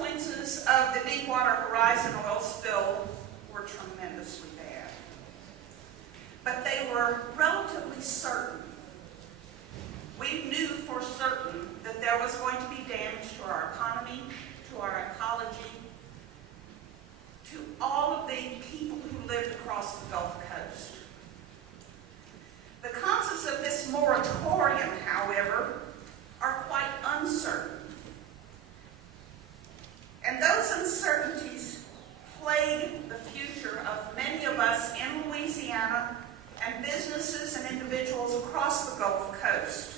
consequences of the Deepwater Horizon oil spill were tremendously bad. But they were relatively certain. We knew for certain that there was going to be damage to our economy, to our ecology, to all of the people who lived across the Gulf Coast. The concepts of this moratorium, however, are quite uncertain. And those uncertainties plague the future of many of us in Louisiana and businesses and individuals across the Gulf Coast.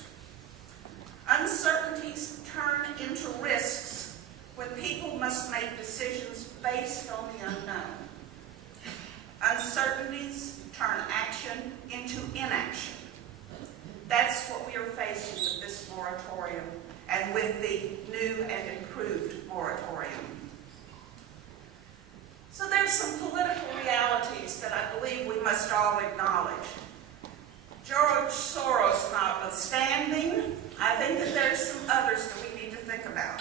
Uncertainties turn into risks when people must make decisions based on the unknown. Uncertainties turn action into inaction. That's what we are facing with this moratorium and with the new and improved moratorium. So there's some political realities that I believe we must all acknowledge. George Soros notwithstanding, I think that there's some others that we need to think about.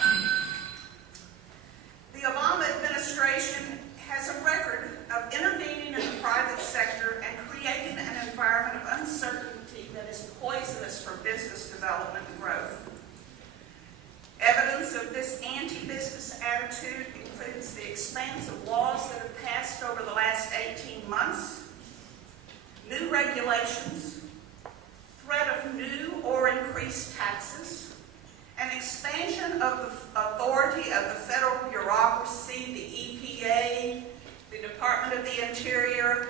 The Obama administration has a record of intervening in the private sector and creating an environment of uncertainty that is poisonous for business development and growth. Evidence of this anti-business attitude includes the expanse of laws that have passed over the last 18 months, new regulations, threat of new or increased taxes, an expansion of the authority of the federal bureaucracy, the EPA, the Department of the Interior,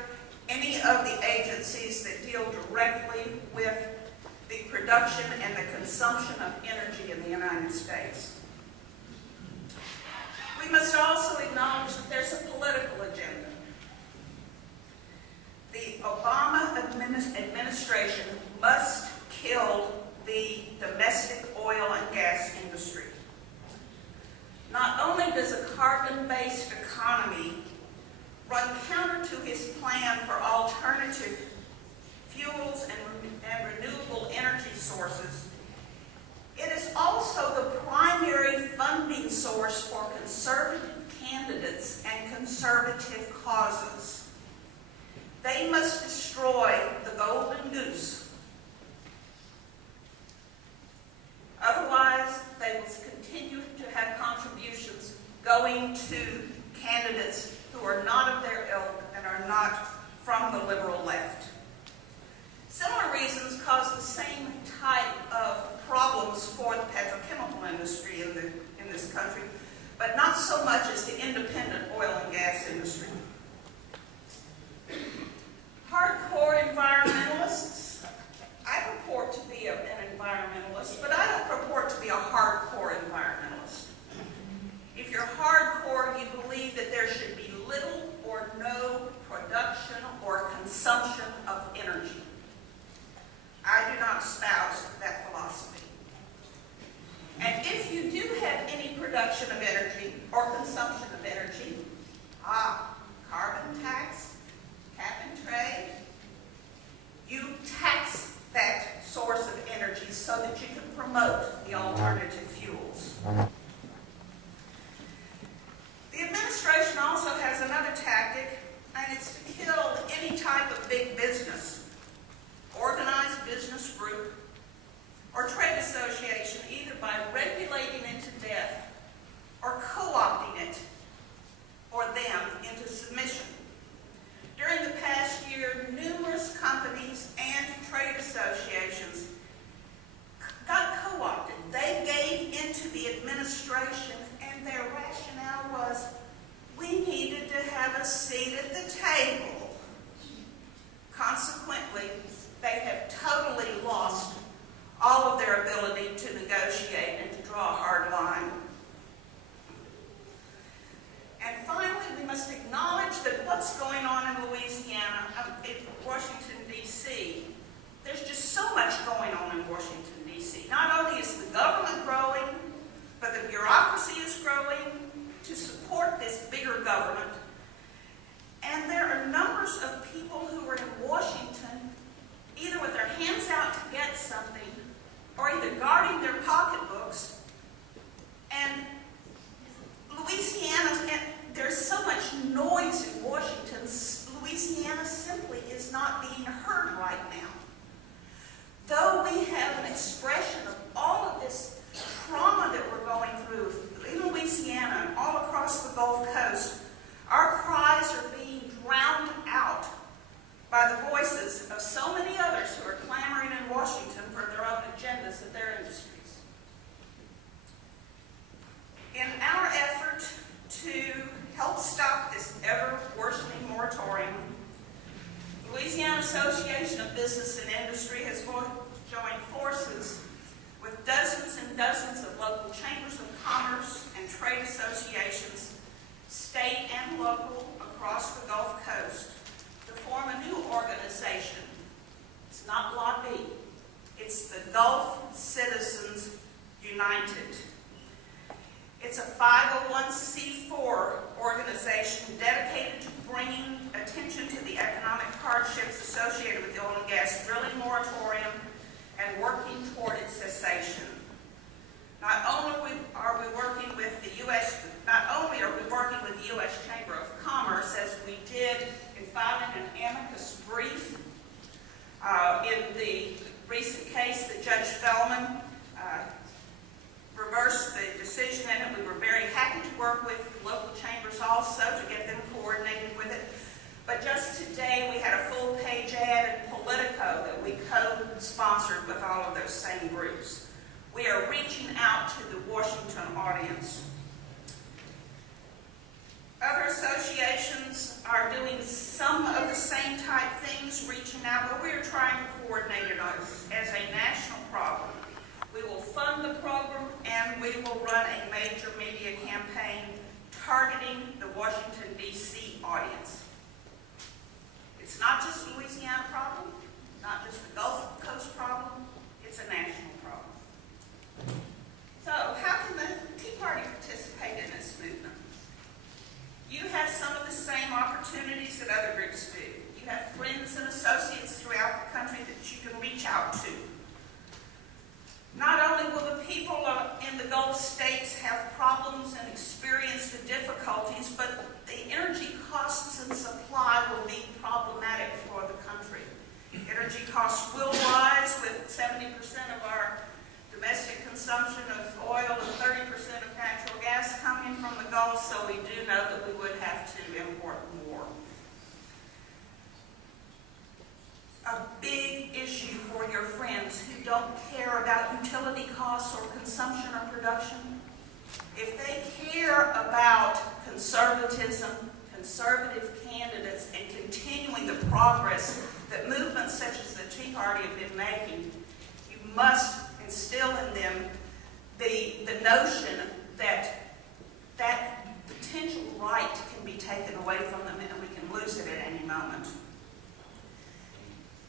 any of the agencies that deal directly with the production and the consumption of energy in the United States. We must also acknowledge that there's a political agenda. The Obama administration must kill the domestic oil and gas industry. Not only does a carbon-based economy run counter to his plan for alternative fuels and renewable energy sources, it is also the primary funding source for conservative candidates and conservative causes. They must destroy the golden goose. Otherwise, they will continue to have contributions going to candidates who are not of their ilk and are not from the liberal left. Similar reasons cause the same type of problems for the petrochemical industry in this country, but not so much as the independent oil and gas industry. Hardcore environmentalists, I purport to be an environmentalist, but I don't purport to be a hardcore environmentalist. If you're hardcore, you believe that there should be little or no production or consumption of energy. I do not espouse that philosophy. And if you do have any production of energy or consumption of energy, carbon tax, cap and trade, you tax that source of energy so that you can promote the alternative fuels. The administration also has another tactic, and it's to kill any type of big business, organized business group, or trade association, either by regulating it to death or co-opting it or them into submission. During the past year, numerous companies and trade associations got co-opted. They gave into the administration, and their rationale was, we needed to have a seat at the table. Consequently, they have totally lost all of their ability to negotiate and to draw a hard line. And finally, we must acknowledge that what's going on in Louisiana, in Washington, D.C., there's just so much going on in Washington, D.C. Not only is the government growing, but the bureaucracy is growing to support this bigger government. And there are numbers of people who are in Washington, either with their hands out to get something, or either guarding their pocketbooks. And local across the Gulf Coast to form a new organization. It's not Lot B. It's the Gulf Citizens United. It's a 501c4 organization dedicated to bringing attention to the economic hardships associated with the oil and gas drilling moratorium and working toward its cessation. Not only are we working with the U.S. Chamber of Commerce, as we did in filing an amicus brief in the recent case that Judge Feldman reversed the decision in it. We were very happy to work with local chambers also to get them coordinated with it. But just today we had a full-page ad in Politico that we co-sponsored with all of those same groups. We are reaching out to the Washington audience. Other associations are doing some of the same type things, reaching out, but we are trying to coordinate it as a national problem. We will fund the program, and we will run a major media campaign targeting the Washington, D.C. audience. It's not just a Louisiana problem, not just a Gulf Coast problem, it's a national problem. So, how can the Tea Party participate in this movement? You have some of the same opportunities that other groups do. You have friends and associates throughout the country that you can reach out to. Not only will the people in the Gulf states have problems and experience the difficulties, but the energy costs and supply will be problematic for the country. Energy costs will rise, with 70% of our domestic consumption of oil and 30% of natural gas coming from the Gulf, so we do know that we would have to import more. A big issue for your friends who don't care about utility costs or consumption or production. If they care about conservatism, conservative candidates, and continuing the progress that movements such as the Tea Party have been making, you must instill in them the notion that that potential right can be taken away from them and we can lose it at any moment.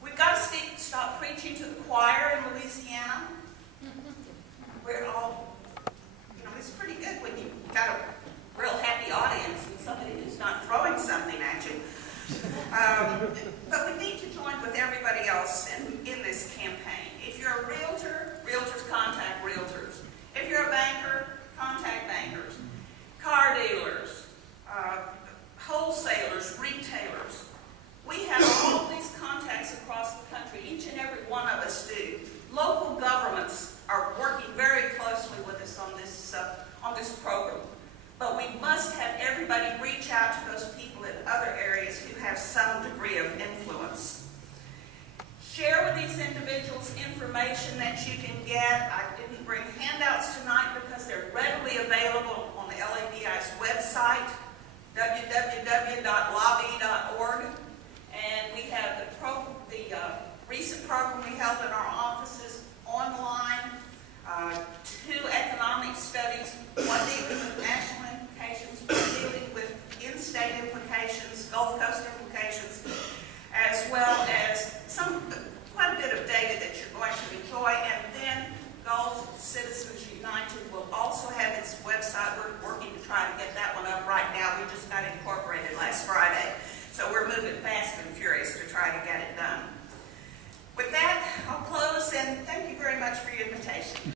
We've got to stop preaching to the choir in Louisiana. We're all, it's pretty good when you've got a real happy audience and somebody who's not throwing something at you. But we need to join with everybody else in this campaign. If you're a realtor, realtors contact realtors. If you're a banker, contact bankers. Car dealers, wholesalers, retailers. We have all these contacts across the country. Each and every one of us do. Local governments are working very closely with us on this program. But we must have everybody reach out to those people in other areas who have some degree of influence. Share with these individuals information that you can get. I didn't bring handouts tonight because they're readily available on the LABI's website, www.lobby.org. And we have the recent program we held in our offices online, 2 economic studies, one dealing with national implications, one dealing with in-state implications, Gulf Coast implications, as well as quite a bit of data that you're going to enjoy. And then Gulf Citizens United will also have its website. We're working to try to get that one up right now. We just got it incorporated last Friday. So we're moving fast and furious to try to get it done. With that, I'll close, and thank you very much for your invitation.